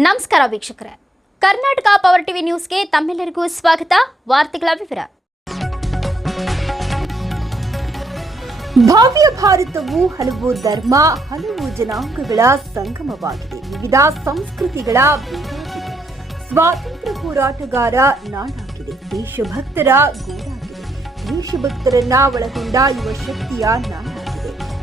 ನಮಸ್ಕಾರ ವೀಕ್ಷಕರೇ. Karnataka power TV ನ್ಯೂಸ್ಗೆ ತಮ್ಮೆಲ್ಲರಿಗೂ ಸ್ವಾಗತ. ವಾರ್ತೆಗಳ ವಿವರ. ಭವ್ಯ ಭಾರತವು ಹಲವು ಧರ್ಮ, ಹಲವು ಜನಾಂಗಗಳ ಸಂಗಮವಾಗಿದೆ. ವಿವಿಧ ಸಂಸ್ಕೃತಿಗಳ ಸ್ವಾತಂತ್ರ್ಯ ಹೋರಾಟಗಾರ ನಾಡಾಗಿದೆ. ದೇಶಭಕ್ತರ ಗೂಡಾಗಿದೆ. ದೇಶಭಕ್ತರನ್ನ ಒಳಗೊಂಡ ಯುವ ಶಕ್ತಿಯ ನಾಡಾಗಿದೆ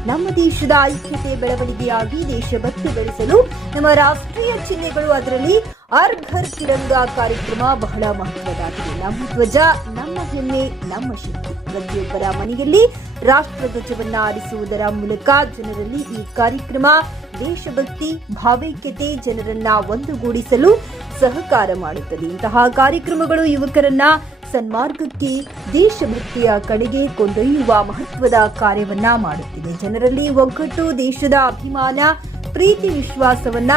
ನಮ್ಮ ದೇಶದ ಐಕ್ಯತೆ ಬೆಳವಣಿಗೆಯಾಗಿ ದೇಶಭಕ್ತಿ ಬೆಳೆಸಲು ನಮ್ಮ ರಾಷ್ಟ್ರೀಯ ಚಿಹ್ನೆಗಳು ಅದರಲ್ಲಿ ಅರ್ಘರ್ ತಿರಂಗ ಕಾರ್ಯಕ್ರಮ ಬಹಳ ಮಹತ್ವದಾಗಿದೆ ನಮ್ಮ ಧ್ವಜ, ನಮ್ಮ ಹೆಮ್ಮೆ, ನಮ್ಮ ಶಕ್ತಿ. ಪ್ರತಿಯೊಬ್ಬರ ಮನೆಯಲ್ಲಿ ರಾಷ್ಟ್ರ ಧ್ವಜವನ್ನು ಆರಿಸುವುದರ ಮೂಲಕ ಜನರಲ್ಲಿ ಈ ಕಾರ್ಯಕ್ರಮ ದೇಶಭಕ್ತಿ, ಭಾವೈಕ್ಯತೆ, ಜನರನ್ನ ಒಂದುಗೂಡಿಸಲು ಸಹಕಾರ ಮಾಡುತ್ತದೆ. ಇಂತಹ ಕಾರ್ಯಕ್ರಮಗಳು ಯುವಕರನ್ನ ಸನ್ಮಾರ್ಗಕ್ಕೆ, ದೇಶಭಕ್ತಿಯ ಕಡೆಗೆ ಕೊಂಡೊಯ್ಯುವ ಮಹತ್ವದ ಕಾರ್ಯವನ್ನ ಮಾಡುತ್ತಿದೆ. ಜನರಲ್ಲಿ ಒಗ್ಗಟ್ಟು, ದೇಶದ ಅಭಿಮಾನ, ಪ್ರೀತಿ, ವಿಶ್ವಾಸವನ್ನ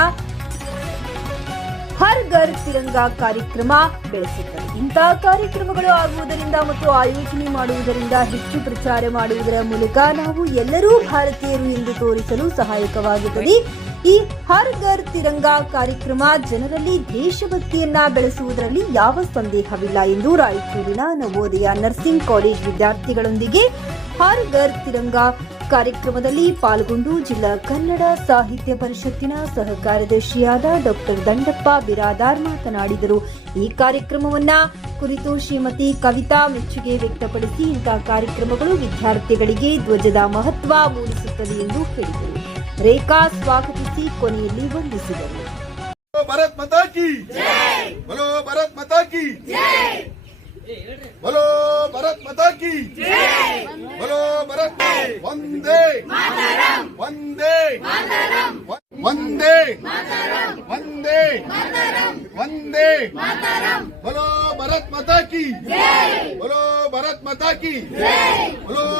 ಹರ್ ಘರ್ ತಿರಂಗ ಕಾರ್ಯಕ್ರಮ ಬೆಳೆಸುತ್ತದೆ. ಇಂತಹ ಕಾರ್ಯಕ್ರಮಗಳು ಆಗುವುದರಿಂದ ಮತ್ತು ಆಯೋಜನೆ ಮಾಡುವುದರಿಂದ ಹೆಚ್ಚು ಪ್ರಚಾರ ಮಾಡುವುದರ ಮೂಲಕ ನಾವು ಎಲ್ಲರೂ ಭಾರತೀಯರು ಎಂದು ತೋರಿಸಲು ಸಹಾಯಕವಾಗುತ್ತದೆ. ಈ ಹರ್ ಘರ್ ತಿರಂಗ ಕಾರ್ಯಕ್ರಮ ಜನರಲ್ಲಿ ದೇಶಭಕ್ತಿಯನ್ನ ಬೆಳೆಸುವುದರಲ್ಲಿ ಯಾವ ಸಂದೇಹವಿಲ್ಲ ಎಂದು ರಾಯಚೂರಿನ ನವೋದಯ ನರ್ಸಿಂಗ್ ಕಾಲೇಜ್ ವಿದ್ಯಾರ್ಥಿಗಳೊಂದಿಗೆ ಹರ್ ಘರ್ ತಿರಂಗ ಕಾರ್ಯಕ್ರಮದಲ್ಲಿ ಪಾಲ್ಗೊಂಡು ಜಿಲ್ಲಾ ಕನ್ನಡ ಸಾಹಿತ್ಯ ಪರಿಷತ್ತಿನ ಸಹ ಕಾರ್ಯದರ್ಶಿಯಾದ ಡಾಕ್ಟರ್ ದಂಡಪ್ಪ ಬಿರಾದಾರ್ ಮಾತನಾಡಿದರು. ಈ ಕಾರ್ಯಕ್ರಮವನ್ನ ಕುರಿತು ಶ್ರೀಮತಿ ಕವಿತಾ ಮೆಚ್ಚುಗೆ ವ್ಯಕ್ತಪಡಿಸಿ ಇಂತಹ ಕಾರ್ಯಕ್ರಮಗಳು ವಿದ್ಯಾರ್ಥಿಗಳಿಗೆ ಧ್ವಜದ ಮಹತ್ವ ಮೂಡಿಸುತ್ತದೆ ಎಂದು ಹೇಳಿದರು. रेखा स्वागत भरत की बोलो भरत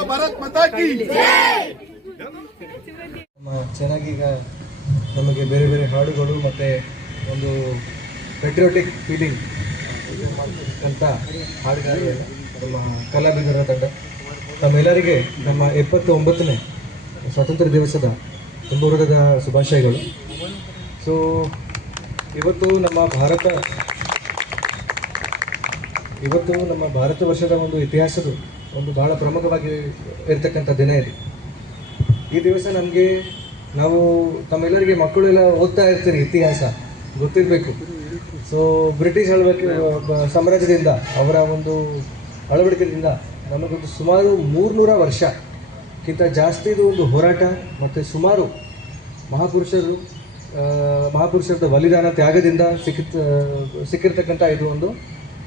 भरत माता की की ನಮ್ಮ ಚೆನ್ನಾಗಿ ಈಗ ನಮಗೆ ಬೇರೆ ಬೇರೆ ಹಾಡುಗಳು ಮತ್ತು ಒಂದು ಪೆಟ್ರಿಯೋಟಿಕ್ ಫೀಲಿಂಗ್ ಅಂತ ಹಾಡುಗಾರರು ನಮ್ಮ ಕಲಾವಿದರ ತಂಡ. ತಮ್ಮೆಲ್ಲರಿಗೆ ನಮ್ಮ ಎಪ್ಪತ್ತು ಒಂಬತ್ತನೇ ಸ್ವಾತಂತ್ರ್ಯ ದಿವಸದ ತುಂಬುರ್ಗದ ಶುಭಾಶಯಗಳು. ಸೊ ಇವತ್ತು ನಮ್ಮ ಭಾರತ, ಇವತ್ತು ನಮ್ಮ ಭಾರತ ವರ್ಷದ ಒಂದು ಇತಿಹಾಸದ ಒಂದು ಬಹಳ ಪ್ರಮುಖವಾಗಿ ಇರತಕ್ಕಂಥ ದಿನ ಇದೆ. ಈ ದಿವಸ ನಮಗೆ ನಾವು ತಮ್ಮೆಲ್ಲರಿಗೆ ಮಕ್ಕಳೆಲ್ಲ ಓದ್ತಾ ಇರ್ತೀರಿ ಇತಿಹಾಸ, ಗೊತ್ತಿರಬೇಕು. ಸೊ ಬ್ರಿಟಿಷ್ ಬ- ಸಾಮ್ರಾಜ್ಯದಿಂದ, ಅವರ ಒಂದು ಅಳವಡಿಕೆಯಿಂದ ನಮಗೊಂದು ಸುಮಾರು ಮೂರ್ನೂರ ವರ್ಷಕ್ಕಿಂತ ಜಾಸ್ತಿದು ಒಂದು ಹೋರಾಟ ಮತ್ತು ಸುಮಾರು ಮಹಾಪುರುಷರು ಮಹಾಪುರುಷರದ ಬಲಿದಾನ ತ್ಯಾಗದಿಂದ ಸಿಕ್ಕಿತ್ ಸಿಕ್ಕಿರ್ತಕ್ಕಂಥ ಇದು ಒಂದು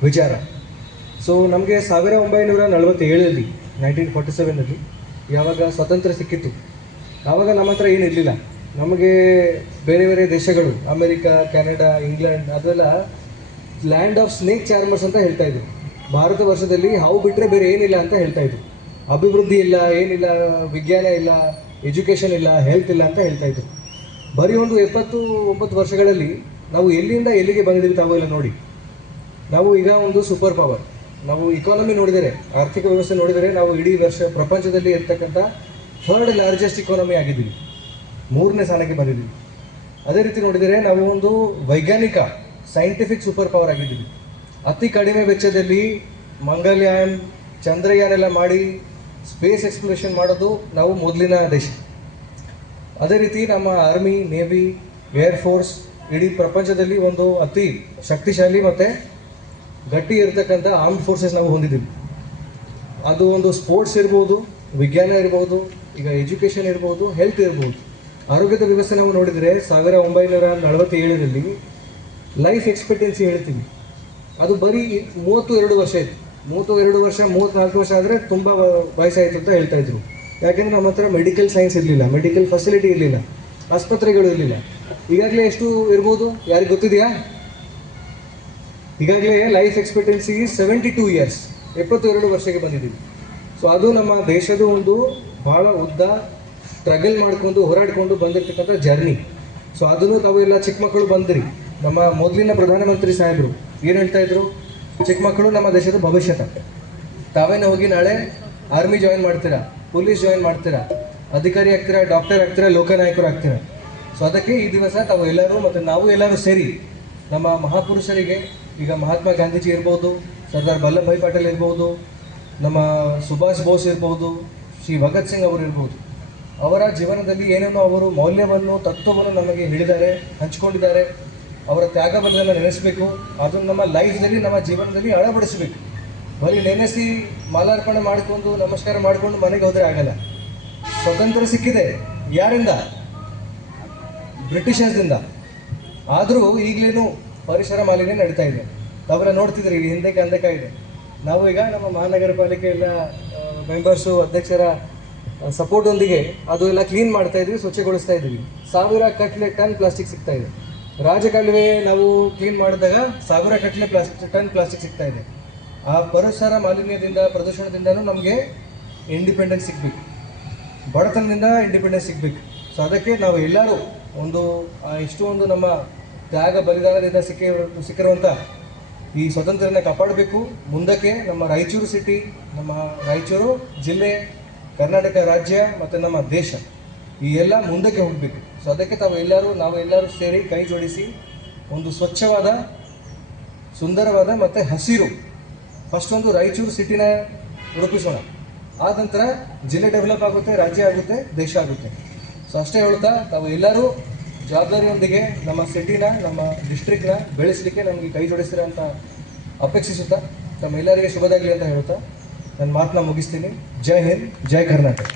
ವಿಚಾರ. ಸೊ ನಮಗೆ ಸಾವಿರ ಒಂಬೈನೂರ ನಲವತ್ತೇಳರಲ್ಲಿ ನೈನ್ಟೀನ್ ಫಾರ್ಟಿ ಸೆವೆನಲ್ಲಿ ಯಾವಾಗ ಸ್ವಾತಂತ್ರ್ಯ ಸಿಕ್ಕಿತ್ತು. ಆವಾಗ ನಮ್ಮ ಹತ್ರ ಏನಿರಲಿಲ್ಲ ನಮಗೆ ಬೇರೆ ಬೇರೆ ದೇಶಗಳು, ಅಮೇರಿಕಾ, ಕೆನಡಾ, ಇಂಗ್ಲೆಂಡ್ ಅದೆಲ್ಲ ಲ್ಯಾಂಡ್ ಆಫ್ ಸ್ನೇಕ್ ಚಾರ್ಮರ್ಸ್ ಅಂತ ಹೇಳ್ತಾ ಇದ್ರು. ಭಾರತ ವರ್ಷದಲ್ಲಿ ಹಾವು ಬಿಟ್ಟರೆ ಬೇರೆ ಏನಿಲ್ಲ ಅಂತ ಹೇಳ್ತಾ ಇದ್ರು. ಅಭಿವೃದ್ಧಿ ಇಲ್ಲ, ಏನಿಲ್ಲ ವಿಜ್ಞಾನ ಇಲ್ಲ ಎಜುಕೇಷನ್ ಇಲ್ಲ ಹೆಲ್ತ್ ಇಲ್ಲ ಅಂತ ಹೇಳ್ತಾ ಇದ್ರು. ಬರೀ ಒಂದು ಎಪ್ಪತ್ತು ಒಂಬತ್ತು ವರ್ಷಗಳಲ್ಲಿ ನಾವು ಎಲ್ಲಿಂದ ಎಲ್ಲಿಗೆ ಬಂದಿದ್ದೀವಿ ತಾವೆಲ್ಲ ನೋಡಿ. ನಾವು ಈಗ ಒಂದು ಸೂಪರ್ ಪವರ್ ನಾವು ಇಕಾನಮಿ ನೋಡಿದರೆ, ಆರ್ಥಿಕ ವ್ಯವಸ್ಥೆ ನೋಡಿದರೆ ನಾವು ಇಡೀ ವರ್ಷ ಪ್ರಪಂಚದಲ್ಲಿ ಇರ್ತಕ್ಕಂಥ ಥರ್ಡ್ ಲಾರ್ಜೆಸ್ಟ್ ಇಕಾನಮಿ ಆಗಿದ್ದೀವಿ. ಮೂರನೇ ಸ್ಥಾನಕ್ಕೆ ಬಂದಿದ್ದೀವಿ. ಅದೇ ರೀತಿ ನೋಡಿದರೆ ನಾವು ಒಂದು ವೈಜ್ಞಾನಿಕ ಸೈಂಟಿಫಿಕ್ ಸೂಪರ್ ಪವರ್ ಆಗಿದ್ದೀವಿ. ಅತಿ ಕಡಿಮೆ ವೆಚ್ಚದಲ್ಲಿ ಮಂಗಲ್ಯಾನ್, ಚಂದ್ರಯಾನ್ ಎಲ್ಲ ಮಾಡಿ ಸ್ಪೇಸ್ ಎಕ್ಸ್ಪ್ಲೋರೇಷನ್ ಮಾಡೋದು ನಾವು ಮೊದಲಿನ ದೇಶ. ಅದೇ ರೀತಿ ನಮ್ಮ ಆರ್ಮಿ ನೇವಿ ಏರ್ ಫೋರ್ಸ್ ಇಡೀ ಪ್ರಪಂಚದಲ್ಲಿ ಒಂದು ಅತಿ ಶಕ್ತಿಶಾಲಿ ಮತ್ತು ಗಟ್ಟಿ ಇರತಕ್ಕಂಥ ಆರ್ಮ್ಡ್ ಫೋರ್ಸಸ್ ನಾವು ಹೊಂದಿದ್ದೀವಿ. ಅದು ಒಂದು ಸ್ಪೋರ್ಟ್ಸ್ ಇರ್ಬೋದು, ವಿಜ್ಞಾನ ಇರ್ಬೋದು ಈಗ ಎಜುಕೇಷನ್ ಇರ್ಬೋದು ಹೆಲ್ತ್ ಇರ್ಬೋದು. ಆರೋಗ್ಯದ ವ್ಯವಸ್ಥೆ ನಾವು ನೋಡಿದರೆ ಸಾವಿರ ಒಂಬೈನೂರ ನಲವತ್ತೇಳರಲ್ಲಿ ಲೈಫ್ ಎಕ್ಸ್ಪೆಕ್ಟೆನ್ಸಿ ಹೇಳ್ತೀವಿ ಅದು ಬರೀ ಮೂವತ್ತು ಎರಡು ವರ್ಷ ಇತ್ತು ಮೂವತ್ತು ಎರಡು ವರ್ಷ ಮೂವತ್ತ್ನಾಲ್ಕು ವರ್ಷ ಆದರೆ ತುಂಬ ವಯಸ್ಸಾಯಿತು ಅಂತ ಹೇಳ್ತಾ ಇದ್ರು. ಯಾಕೆಂದರೆ ನಮ್ಮ ಹತ್ರ ಮೆಡಿಕಲ್ ಸೈನ್ಸ್ ಇರಲಿಲ್ಲ ಮೆಡಿಕಲ್ ಫೆಸಿಲಿಟಿ ಇರಲಿಲ್ಲ, ಆಸ್ಪತ್ರೆಗಳು ಇರಲಿಲ್ಲ. ಈಗಾಗಲೇ ಎಷ್ಟು ಇರ್ಬೋದು? ಯಾರಿಗೆ ಗೊತ್ತಿದೆಯಾ? ಈಗಾಗಲೇ life expectancy seventy two years ಎಪ್ಪತ್ತೆರಡು ವರ್ಷಕ್ಕೆ ಬಂದಿದ್ದೀವಿ. ಸೊ ಅದು ನಮ್ಮ ದೇಶದ ಒಂದು ಭಾಳ ಉದ್ದ ಸ್ಟ್ರಗಲ್ ಮಾಡ್ಕೊಂಡು ಹೋರಾಡಿಕೊಂಡು ಬಂದಿರ್ತಕ್ಕಂಥ ಜರ್ನಿ ಸೊ ಅದನ್ನು ತಾವೆಲ್ಲ ಚಿಕ್ಕ ಮಕ್ಕಳು ಬಂದ್ರಿ. ನಮ್ಮ ಮೊದಲಿನ ಪ್ರಧಾನಮಂತ್ರಿ ಸಾಹೇಬರು ಏನು ಹೇಳ್ತಾ ಇದ್ರು? ಚಿಕ್ಕ ಮಕ್ಕಳು ನಮ್ಮ ದೇಶದ ಭವಿಷ್ಯ ತಾವೇನು ಹೋಗಿ ನಾಳೆ ಆರ್ಮಿ ಜಾಯಿನ್ ಮಾಡ್ತೀರಾ? ಪೊಲೀಸ್ ಜಾಯಿನ್ ಮಾಡ್ತೀರಾ? ಅಧಿಕಾರಿ ಆಗ್ತೀರಾ? ಡಾಕ್ಟರ್ ಆಗ್ತೀರಾ? ಲೋಕನಾಯಕರು ಆಗ್ತೀರಾ? ಸೊ ಅದಕ್ಕೆ ಈ ದಿವಸ ತಾವು ಎಲ್ಲರೂ ಮತ್ತು ನಾವು ಎಲ್ಲರೂ ಸೇರಿ ನಮ್ಮ ಮಹಾಪುರುಷರಿಗೆ, ಈಗ ಮಹಾತ್ಮ ಗಾಂಧೀಜಿ ಇರ್ಬೋದು, ಸರ್ದಾರ್ ವಲ್ಲಭಾಯ್ ಪಟೇಲ್ ಇರ್ಬೋದು, ನಮ್ಮ ಸುಭಾಷ್ ಬೋಸ್ ಇರ್ಬೋದು ಶ್ರೀ ಭಗತ್ ಸಿಂಗ್ ಅವರು ಇರ್ಬೋದು. ಅವರ ಜೀವನದಲ್ಲಿ ಏನೇನೋ ಅವರು ಮೌಲ್ಯವನ್ನು, ತತ್ವವನ್ನು ನಮಗೆ ಹೇಳಿದ್ದಾರೆ, ಹಂಚಿಕೊಂಡಿದ್ದಾರೆ. ಅವರ ತ್ಯಾಗ ನೆನೆಸಬೇಕು. ಅದನ್ನು ನಮ್ಮ ಲೈಫ್ನಲ್ಲಿ ನಮ್ಮ ಜೀವನದಲ್ಲಿ ಅಳವಡಿಸಬೇಕು. ಬರೀ ನೆನೆಸಿ ಮಾಲಾರ್ಪಣೆ ಮಾಡಿಕೊಂಡು, ನಮಸ್ಕಾರ ಮಾಡಿಕೊಂಡು ಮನೆಗೆ ಹೋದರೆ ಆಗಲ್ಲ. ಸ್ವತಂತ್ರ ಸಿಕ್ಕಿದೆ. ಯಾರಿಂದ? ಬ್ರಿಟಿಷರ್ಸ್ದಿಂದ. ಆದರೂ ಈಗಲೇನು ಪರಿಸರ ಮಾಲಿನ್ಯ ನಡೀತಾ ಇದೆ. ತಾವೆಲ್ಲ ನೋಡ್ತಿದ್ರಿ ಹಿಂದಕ್ಕೆ ಅಂದಕ್ಕಾಗಿದೆ ಇದೆ ನಾವು ಈಗ ನಮ್ಮ ಮಹಾನಗರ ಪಾಲಿಕೆ ಎಲ್ಲ ಮೆಂಬರ್ಸು ಅಧ್ಯಕ್ಷರ ಸಪೋರ್ಟೊಂದಿಗೆ ಅದು ಎಲ್ಲ ಕ್ಲೀನ್ ಮಾಡ್ತಾ ಇದ್ವಿ, ಸ್ವಚ್ಛಗೊಳಿಸ್ತಾ ಇದ್ವಿ. ಸಾವಿರ ಕಟ್ಲೆ ಟನ್ ಪ್ಲಾಸ್ಟಿಕ್ ಸಿಗ್ತಾ ಇದೆ. ರಾಜಕಾಲುವೆ ನಾವು ಕ್ಲೀನ್ ಮಾಡಿದಾಗ ಸಾವಿರ ಕಟ್ಲೆ ಪ್ಲಾಸ್ಟಿಕ್ ಟನ್ ಪ್ಲಾಸ್ಟಿಕ್ ಸಿಗ್ತಾ ಇದೆ. ಆ ಪರಿಸರ ಮಾಲಿನ್ಯದಿಂದ, ಪ್ರದೂಷಣದಿಂದನೂ ನಮಗೆ ಇಂಡಿಪೆಂಡೆನ್ಸ್ ಸಿಗಬೇಕು. ಬಡತನದಿಂದ ಇಂಡಿಪೆಂಡೆನ್ಸ್ ಸಿಗಬೇಕು. ಸೊ ಅದಕ್ಕೆ ನಾವು ಎಲ್ಲರೂ ಒಂದು ಇಷ್ಟೊಂದು ನಮ್ಮ ತ್ಯಾಗ, ಬಲಿದಾನದಿಂದ ಸಿಕ್ಕಿ ಸಿಕ್ಕಿರುವಂಥ ಈ ಸ್ವಾತಂತ್ರ್ಯನ ಕಾಪಾಡಬೇಕು. ಮುಂದಕ್ಕೆ ನಮ್ಮ ರಾಯಚೂರು ಸಿಟಿ ನಮ್ಮ ರಾಯಚೂರು ಜಿಲ್ಲೆ, ಕರ್ನಾಟಕ ರಾಜ್ಯ ಮತ್ತು ನಮ್ಮ ದೇಶ. ಈ ಎಲ್ಲ ಮುಂದಕ್ಕೆ ಹೋಗಬೇಕು. ಸೊ ಅದಕ್ಕೆ ತಾವು ಎಲ್ಲರೂ, ನಾವು ಎಲ್ಲರೂ ಸೇರಿ ಕೈ ಜೋಡಿಸಿ ಒಂದು ಸ್ವಚ್ಛವಾದ, ಸುಂದರವಾದ ಮತ್ತು ಹಸಿರು ಫಸ್ಟ್ ಒಂದು ರಾಯಚೂರು ಸಿಟಿನ ರೂಪಿಸೋಣ ಆದ ನಂತರ ಜಿಲ್ಲೆ ಡೆವಲಪ್ ಆಗುತ್ತೆ, ರಾಜ್ಯ ಆಗುತ್ತೆ, ದೇಶ ಆಗುತ್ತೆ. ಸೊ ಅಷ್ಟೇ ಹೇಳ್ತಾ ತಾವು ಎಲ್ಲರೂ ಜವಾಬ್ದಾರಿಯೊಂದಿಗೆ ನಮ್ಮ ಸಿಟಿನ ನಮ್ಮ ಡಿಸ್ಟ್ರಿಕ್ಟ್ನ ಬೆಳೆಸಲಿಕ್ಕೆ ನಮಗೆ ಕೈ ಜೋಡಿಸ್ತೀರ ಅಂತ ಅಪೇಕ್ಷಿಸುತ್ತಾ, ತಮ್ಮ ಎಲ್ಲರಿಗೆ ಶುಭದಾಗಲಿ ಅಂತ ಹೇಳುತ್ತಾ, ನನ್ನ ಮಾತನ್ನ ಮುಗಿಸ್ತೀನಿ. ಜೈ ಹಿಂದ್, ಜೈ ಕರ್ನಾಟಕ.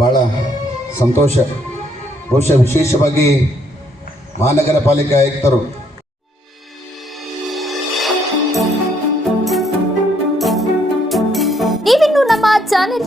ಭಾಳ ಸಂತೋಷ. ಬಹುಶಃ ವಿಶೇಷವಾಗಿ ಮಹಾನಗರ ಪಾಲಿಕೆ ಆಯುಕ್ತರು